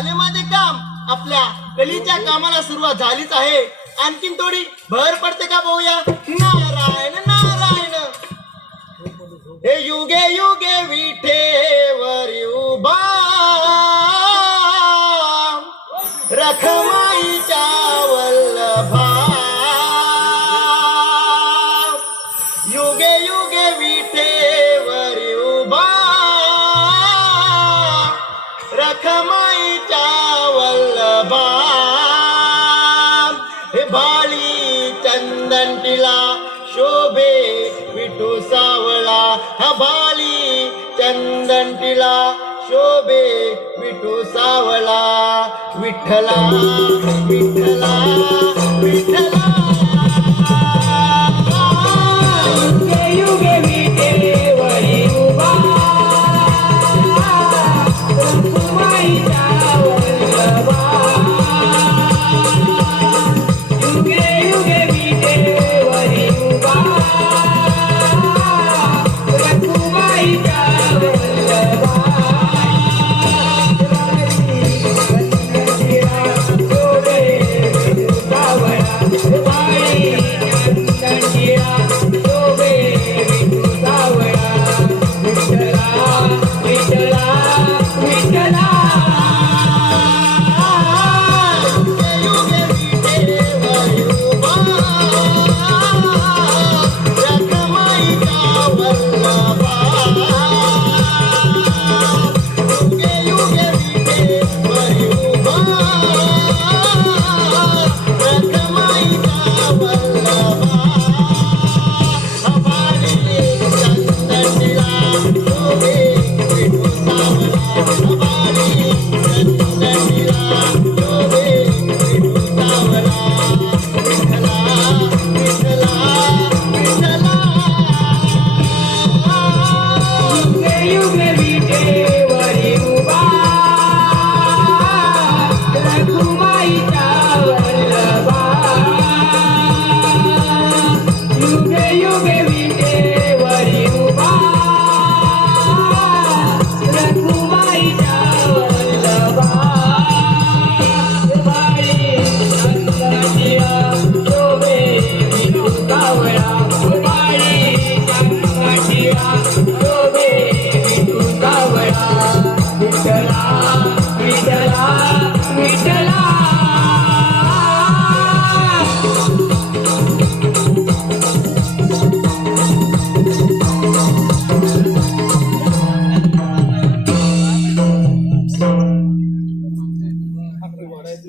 झाले माझे काम. आपल्या कलीच्या कामाला सुरुवात झालीच आहे. आणखीन थोडी भर पडते का पाहूया. नारायण नारायण हे युगे युगे विठेवर उभा रखमाईच्या वल्लभा. युगे युगे विठेवर उभा रखमाईच्या वल्लभा. हे भाळी चंदन टिला शोभे विठू सावळा. हा भाळी चंदन टिला शोभे विठू सावळा. विठ्ठला विठ्ठला विठ्ठला. युगे युगे विठेवरी उभा रखुमाईच्या वल्लभा. युगे युगे विठेवरी उभा रखुमाईच्या वल्लभा.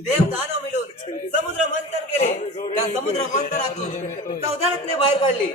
देव दानव मिळून समुद्र मंथन केले. त्या समुद्र मंथनातून चौदारातले बाहेर काढले.